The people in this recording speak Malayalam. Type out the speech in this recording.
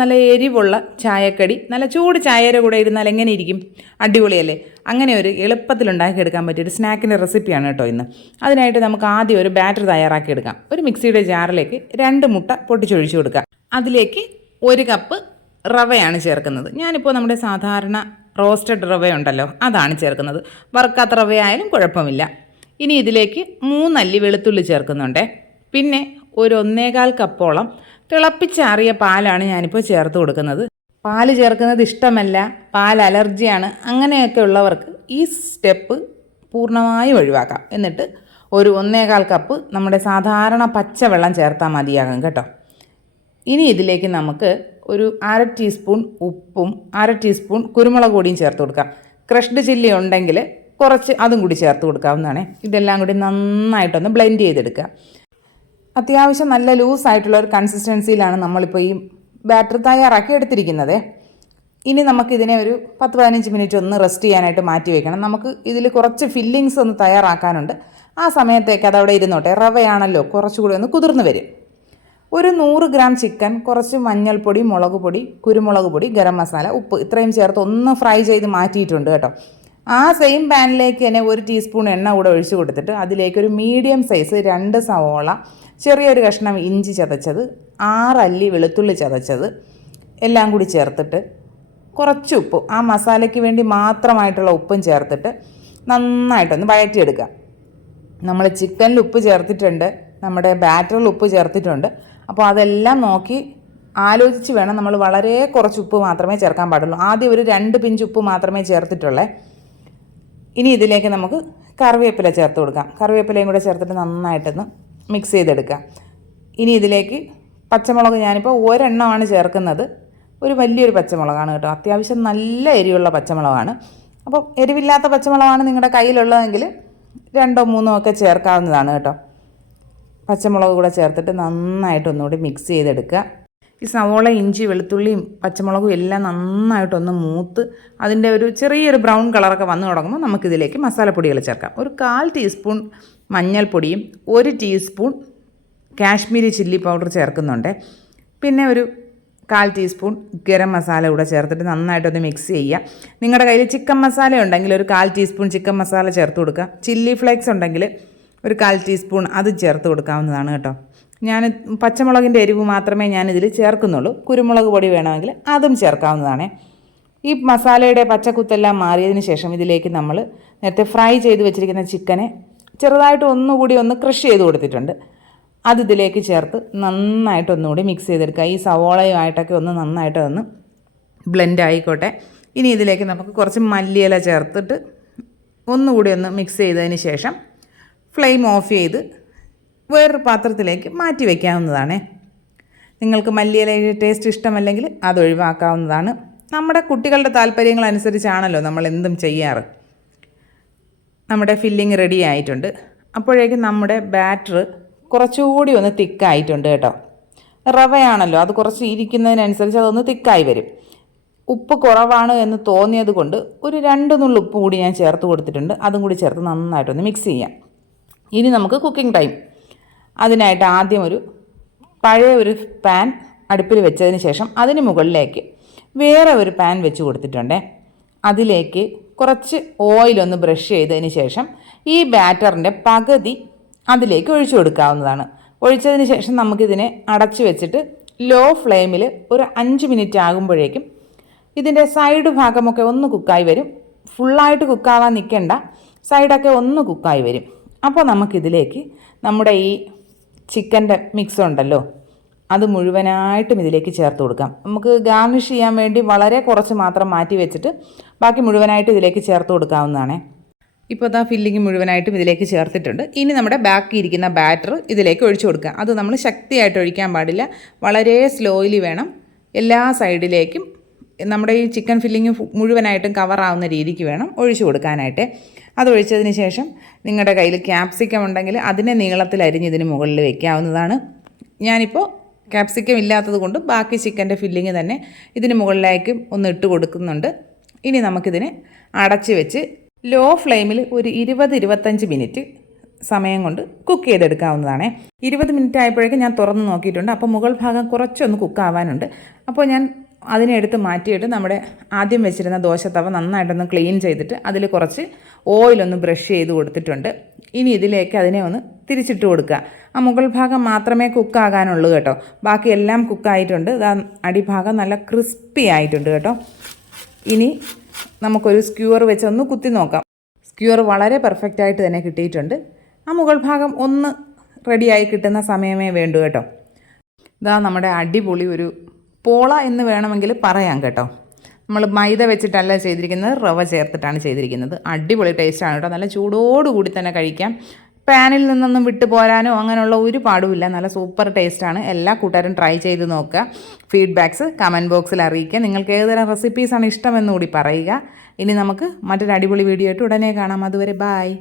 നല്ല എരിവുള്ള ചായക്കടി നല്ല ചൂട് ചായയുടെ കൂടെ ഇരുന്നാൽ എങ്ങനെ ഇരിക്കും? അടിപൊളിയല്ലേ? അങ്ങനെ ഒരു എളുപ്പത്തിൽ ഉണ്ടാക്കിയെടുക്കാൻ പറ്റിയൊരു സ്നാക്കിൻ്റെ റെസിപ്പിയാണ് കേട്ടോ ഇന്ന്. അതിനായിട്ട് നമുക്ക് ആദ്യം ഒരു ബാറ്റർ തയ്യാറാക്കിയെടുക്കാം. ഒരു മിക്സിയുടെ ജാറിലേക്ക് 2 മുട്ട പൊട്ടിച്ചൊഴിച്ചു കൊടുക്കുക. അതിലേക്ക് 1 കപ്പ് റവയാണ് ചേർക്കുന്നത്. ഞാനിപ്പോൾ നമ്മുടെ സാധാരണ റോസ്റ്റഡ് റവ ഉണ്ടല്ലോ, അതാണ് ചേർക്കുന്നത്. വറുക്കാത്ത റവയായാലും കുഴപ്പമില്ല. ഇനി ഇതിലേക്ക് 3 അല്ലി വെളുത്തുള്ളി ചേർക്കുന്നുണ്ട്. പിന്നെ ഒരു 1.25 കപ്പോളം തിളപ്പിച്ചാറിയ പാലാണ് ഞാനിപ്പോൾ ചേർത്ത് കൊടുക്കുന്നത്. പാല് ചേർക്കുന്നത് ഇഷ്ടമല്ല, പാൽ അലർജിയാണ്, അങ്ങനെയൊക്കെ ഉള്ളവർക്ക് ഈ സ്റ്റെപ്പ് പൂർണ്ണമായും ഒഴിവാക്കാം. എന്നിട്ട് ഒരു 1.25 കപ്പ് നമ്മുടെ സാധാരണ പച്ചവെള്ളം ചേർത്താൽ മതിയാകും കേട്ടോ. ഇനി ഇതിലേക്ക് നമുക്ക് ഒരു 1/2 ടീസ്പൂൺ ഉപ്പും 1/2 ടീസ്പൂൺ കുരുമുളക് പൊടിയും ചേർത്ത് കൊടുക്കാം. ക്രഷ്ഡ് ചില്ലി ഉണ്ടെങ്കിൽ കുറച്ച് അതും കൂടി ചേർത്ത് കൊടുക്കാവുന്നതാണ്. ഇതെല്ലാം കൂടി നന്നായിട്ടൊന്ന് ബ്ലെൻഡ് ചെയ്തെടുക്കുക. അത്യാവശ്യം നല്ല ലൂസായിട്ടുള്ള ഒരു കൺസിസ്റ്റൻസിയിലാണ് നമ്മളിപ്പോൾ ഈ ബാറ്റർ തയ്യാറാക്കി എടുത്തിരിക്കുന്നത്. ഇനി നമുക്കിതിനെ ഒരു 10-15 മിനിറ്റ് ഒന്ന് റെസ്റ്റ് ചെയ്യാനായിട്ട് മാറ്റി വയ്ക്കണം. നമുക്ക് ഇതിൽ കുറച്ച് ഫില്ലിങ്സ് ഒന്ന് തയ്യാറാക്കാനുണ്ട്. ആ സമയത്തേക്ക് അതവിടെ ഇരുന്നോട്ടെ. റവയാണല്ലോ, കുറച്ചുകൂടി ഒന്ന് കുതിർന്ന് വരും. ഒരു 100 ഗ്രാം ചിക്കൻ, കുറച്ച് മഞ്ഞൾപ്പൊടി, മുളക് പൊടി, കുരുമുളക് പൊടി, ഗരം മസാല, ഉപ്പ് ഇത്രയും ചേർത്ത് ഒന്ന് ഫ്രൈ ചെയ്ത് മാറ്റിയിട്ടുണ്ട് കേട്ടോ. ആ സെയിം പാനിലേക്ക് തന്നെ 1 ടീസ്പൂൺ എണ്ണ കൂടെ ഒഴിച്ച് കൊടുത്തിട്ട് അതിലേക്ക് ഒരു മീഡിയം സൈസ് 2 സവോള, ചെറിയൊരു കഷ്ണം ഇഞ്ചി ചതച്ചത്, 6 അല്ലി വെളുത്തുള്ളി ചതച്ചത് എല്ലാം കൂടി ചേർത്തിട്ട് കുറച്ച് ഉപ്പ്, ആ മസാലയ്ക്ക് വേണ്ടി മാത്രമായിട്ടുള്ള ഉപ്പും ചേർത്തിട്ട് നന്നായിട്ടൊന്ന് വഴറ്റിയെടുക്കുക. നമ്മൾ ചിക്കനിൽ ഉപ്പ് ചേർത്തിട്ടുണ്ട്, നമ്മുടെ ബാറ്ററിൽ ഉപ്പ് ചേർത്തിട്ടുണ്ട്. അപ്പോൾ അതെല്ലാം നോക്കി ആലോചിച്ച് വേണം. നമ്മൾ വളരെ കുറച്ച് ഉപ്പ് മാത്രമേ ചേർക്കാൻ പാടുള്ളൂ. ആദ്യം ഒരു 2 പിഞ്ച് ഉപ്പ് മാത്രമേ ചേർത്തിട്ടുള്ളേ. ഇനി ഇതിലേക്ക് നമുക്ക് കറിവേപ്പില ചേർത്ത് കൊടുക്കാം. കറിവേപ്പിലയും കൂടെ ചേർത്തിട്ട് നന്നായിട്ടൊന്ന് മിക്സ് ചെയ്തെടുക്കുക. ഇനി ഇതിലേക്ക് പച്ചമുളക് ഞാനിപ്പോൾ 1 എണ്ണമാണ് ചേർക്കുന്നത്. ഒരു വലിയൊരു പച്ചമുളകാണ് കേട്ടോ, അത്യാവശ്യം നല്ല എരിവുള്ള പച്ചമുളകാണ്. അപ്പോൾ എരിവില്ലാത്ത പച്ചമുളകാണ് നിങ്ങളുടെ കയ്യിലുള്ളതെങ്കിൽ 2ഓ 3ഓ ഒക്കെ ചേർക്കാവുന്നതാണ് കേട്ടോ. പച്ചമുളക് കൂടെ ചേർത്തിട്ട് നന്നായിട്ടൊന്നുകൂടി മിക്സ് ചെയ്തെടുക്കുക. ഈ സവോള, ഇഞ്ചി, വെളുത്തുള്ളിയും പച്ചമുളകും എല്ലാം നന്നായിട്ടൊന്ന് മൂത്ത് അതിൻ്റെ ഒരു ചെറിയൊരു ബ്രൗൺ കളറൊക്കെ വന്നു തുടങ്ങുമ്പോൾ നമുക്കിതിലേക്ക് മസാലപ്പൊടികൾ ചേർക്കാം. ഒരു 1/4 ടീസ്പൂൺ മഞ്ഞൾപ്പൊടിയും 1 ടീസ്പൂൺ കാശ്മീരി ചില്ലി പൗഡർ ചേർക്കുന്നുണ്ട്. പിന്നെ ഒരു 1/4 ടീസ്പൂൺ ഗരം മസാല കൂടെ ചേർത്തിട്ട് നന്നായിട്ടൊന്ന് മിക്സ് ചെയ്യുക. നിങ്ങളുടെ കയ്യിൽ ചിക്കൻ മസാല ഉണ്ടെങ്കിൽ ഒരു 1/4 ടീസ്പൂൺ ചിക്കൻ മസാല ചേർത്ത് കൊടുക്കുക. ചില്ലി ഫ്ലേക്സ് ഉണ്ടെങ്കിൽ ഒരു 1/4 ടീസ്പൂൺ അത് ചേർത്ത് കൊടുക്കാവുന്നതാണ് കേട്ടോ. ഞാൻ പച്ചമുളകിൻ്റെ എരിവ് മാത്രമേ ഞാനിതിൽ ചേർക്കുന്നുള്ളൂ. കുരുമുളക് പൊടി വേണമെങ്കിൽ അതും ചേർക്കാവുന്നതാണ്. ഈ മസാലയുടെ പച്ചക്കുത്തെല്ലാം മാറിയതിന് ശേഷം ഇതിലേക്ക് നമ്മൾ നേരത്തെ ഫ്രൈ ചെയ്ത് വെച്ചിരിക്കുന്ന ചിക്കനെ ചെറുതായിട്ട് ഒന്നുകൂടി ഒന്ന് ക്രഷ് ചെയ്ത് കൊടുത്തിട്ടുണ്ട്. അത് ഇതിലേക്ക് ചേർത്ത് നന്നായിട്ടൊന്നുകൂടി മിക്സ് ചെയ്തെടുക്കുക. ഈ സവോളയുമായിട്ടൊക്കെ ഒന്ന് നന്നായിട്ടൊന്ന് ബ്ലെൻഡ് ആയിക്കോട്ടെ. ഇനി ഇതിലേക്ക് നമുക്ക് കുറച്ച് മല്ലിയില ചേർത്തിട്ട് ഒന്നുകൂടി ഒന്ന് മിക്സ് ചെയ്തതിന് ശേഷം ഫ്ലെയിം ഓഫ് ചെയ്ത് വേറൊരു പാത്രത്തിലേക്ക് മാറ്റി വയ്ക്കാവുന്നതാണ്. നിങ്ങൾക്ക് മല്ലിയിലയുടെ ടേസ്റ്റ് ഇഷ്ടമല്ലെങ്കിൽ അത് ഒഴിവാക്കാവുന്നതാണ്. നമ്മുടെ കുട്ടികളുടെ താല്പര്യങ്ങളനുസരിച്ചാണല്ലോ നമ്മൾ എന്തും ചെയ്യാറ്. നമ്മുടെ ഫില്ലിങ് റെഡി ആയിട്ടുണ്ട്. അപ്പോഴേക്കും നമ്മുടെ ബാറ്റർ കുറച്ചുകൂടി ഒന്ന് തിക്കായിട്ടുണ്ട് കേട്ടോ. റവയാണല്ലോ, അത് കുറച്ച് ഇരിക്കുന്നതിനനുസരിച്ച് അതൊന്ന് തിക്കായി വരും. ഉപ്പ് കുറവാണ് എന്ന് തോന്നിയത് കൊണ്ട് ഒരു 2 നുള്ളി ഉപ്പ് കൂടി ഞാൻ ചേർത്ത് കൊടുത്തിട്ടുണ്ട്. അതും കൂടി ചേർത്ത് നന്നായിട്ടൊന്ന് മിക്സ് ചെയ്യാം. ഇനി നമുക്ക് കുക്കിംഗ് ടൈം. അതിനായിട്ട് ആദ്യം പഴയ ഒരു പാൻ അടുപ്പിൽ വെച്ചതിന് ശേഷം അതിന് മുകളിലേക്ക് വേറെ ഒരു പാൻ വെച്ച് കൊടുത്തിട്ടുണ്ട്. അതിലേക്ക് കുറച്ച് ഓയിലൊന്ന് ബ്രഷ് ചെയ്തതിന് ശേഷം ഈ ബാറ്ററിൻ്റെ പകുതി അതിലേക്ക് ഒഴിച്ചു കൊടുക്കാവുന്നതാണ്. ഒഴിച്ചതിന് ശേഷം നമുക്കിതിനെ അടച്ചു വെച്ചിട്ട് ലോ ഫ്ലെയിമിൽ ഒരു 5 മിനിറ്റ് ആകുമ്പോഴേക്കും ഇതിൻ്റെ സൈഡ് ഭാഗമൊക്കെ ഒന്ന് കുക്കായി വരും. ഫുള്ളായിട്ട് കുക്കാവാൻ നിൽക്കേണ്ട, സൈഡൊക്കെ ഒന്ന് കുക്കായി വരും. അപ്പോൾ നമുക്കിതിലേക്ക് നമ്മുടെ ഈ ചിക്കൻ്റെ മിക്സ് ഉണ്ടല്ലോ, അത് മുഴുവനായിട്ടും ഇതിലേക്ക് ചേർത്ത് കൊടുക്കാം. നമുക്ക് ഗാർണിഷ് ചെയ്യാൻ വേണ്ടി വളരെ കുറച്ച് മാത്രം മാറ്റി വെച്ചിട്ട് ബാക്കി മുഴുവനായിട്ട് ഇതിലേക്ക് ചേർത്ത് കൊടുക്കാവുന്നതാണ്. ഇപ്പോൾ ആ ഫില്ലിങ് മുഴുവനായിട്ടും ഇതിലേക്ക് ചേർത്തിട്ടുണ്ട്. ഇനി നമ്മുടെ ബാക്കി ഇരിക്കുന്ന ബാറ്റർ ഇതിലേക്ക് ഒഴിച്ചു കൊടുക്കുക. അത് നമ്മൾ ശക്തിയായിട്ട് ഒഴിക്കാൻ പാടില്ല, വളരെ സ്ലോയിലി വേണം. എല്ലാ സൈഡിലേക്കും നമ്മുടെ ഈ ചിക്കൻ ഫില്ലിങ് മുഴുവനായിട്ടും കവറാവുന്ന രീതിക്ക് വേണം ഒഴിച്ചു കൊടുക്കാനായിട്ട്. അതൊഴിച്ചതിന് ശേഷം നിങ്ങളുടെ കയ്യിൽ ക്യാപ്സിക്കം ഉണ്ടെങ്കിൽ അതിനെ നീളത്തിൽ അരിഞ്ഞ് ഇതിന് മുകളിൽ വയ്ക്കാവുന്നതാണ്. ഞാനിപ്പോൾ ക്യാപ്സിക്കം ഇല്ലാത്തത് കൊണ്ട് ബാക്കി ചിക്കൻ്റെ ഫില്ലിങ് തന്നെ ഇതിന് മുകളിലേക്ക് ഒന്ന് ഇട്ട് കൊടുക്കുന്നുണ്ട്. ഇനി നമുക്കിതിനെ അടച്ച് വെച്ച് ലോ ഫ്ലെയിമിൽ ഒരു 20-25 മിനിറ്റ് സമയം കൊണ്ട് കുക്ക് ചെയ്തെടുക്കാവുന്നതാണ്. 20 മിനിറ്റ് ആയപ്പോഴേക്കും ഞാൻ തുറന്ന് നോക്കിയിട്ടുണ്ട്. അപ്പോൾ മുകൾ ഭാഗം കുറച്ചൊന്ന് കുക്കാവാനുണ്ട്. അപ്പോൾ ഞാൻ അതിനെ എടുത്ത് മാറ്റിയിട്ട് നമ്മുടെ ആദ്യം വെച്ചിരുന്ന ദോശത്തവ നന്നായിട്ടൊന്ന് ക്ലീൻ ചെയ്തിട്ട് അതിൽ കുറച്ച് ഓയിലൊന്ന് ബ്രഷ് ചെയ്ത് കൊടുത്തിട്ടുണ്ട്. ഇനി ഇതിലേക്ക് അതിനെ ഒന്ന് തിരിച്ചിട്ട് കൊടുക്കുക. ആ മുകൾ ഭാഗം മാത്രമേ കുക്കാകാനുള്ളൂ കേട്ടോ. ബാക്കി എല്ലാം കുക്കായിട്ടുണ്ട്. അടിഭാഗം നല്ല ക്രിസ്പി ആയിട്ടുണ്ട് കേട്ടോ. ഇനി നമുക്കൊരു സ്ക്യൂർ വെച്ച് ഒന്ന് കുത്തി നോക്കാം. സ്ക്യൂർ വളരെ പെർഫെക്റ്റായിട്ട് തന്നെ കിട്ടിയിട്ടുണ്ട്. ആ മുകൾ ഭാഗം ഒന്ന് റെഡിയായി കിട്ടുന്ന സമയമേ വേണ്ടൂ കേട്ടോ. ഇതാ നമ്മുടെ അടിപൊളി ഒരു പോള എന്ന് വേണമെങ്കിൽ പറയാം കേട്ടോ. നമ്മൾ മൈദ വെച്ചിട്ടല്ല ചെയ്തിരിക്കുന്നത്, റവ ചേർത്തിട്ടാണ് ചെയ്തിരിക്കുന്നത്. അടിപൊളി ടേസ്റ്റാണ് കേട്ടോ. നല്ല ചൂടോടുകൂടി തന്നെ കഴിക്കാം. പാനിൽ നിന്നൊന്നും വിട്ടു പോരാനോ അങ്ങനെയുള്ള ഒരു പാടുമില്ല. നല്ല സൂപ്പർ ടേസ്റ്റാണ്. എല്ലാ കൂട്ടുകാരും ട്രൈ ചെയ്ത് നോക്കുക. ഫീഡ്ബാക്ക്സ് കമൻറ്റ് ബോക്സിൽ അറിയിക്കുക. നിങ്ങൾക്ക് ഏതുതരം റെസിപ്പീസാണ് ഇഷ്ടമെന്നുകൂടി പറയുക. ഇനി നമുക്ക് മറ്റൊരു അടിപൊളി വീഡിയോ ആയിട്ട് ഉടനെ കാണാം. അതുവരെ ബായ്.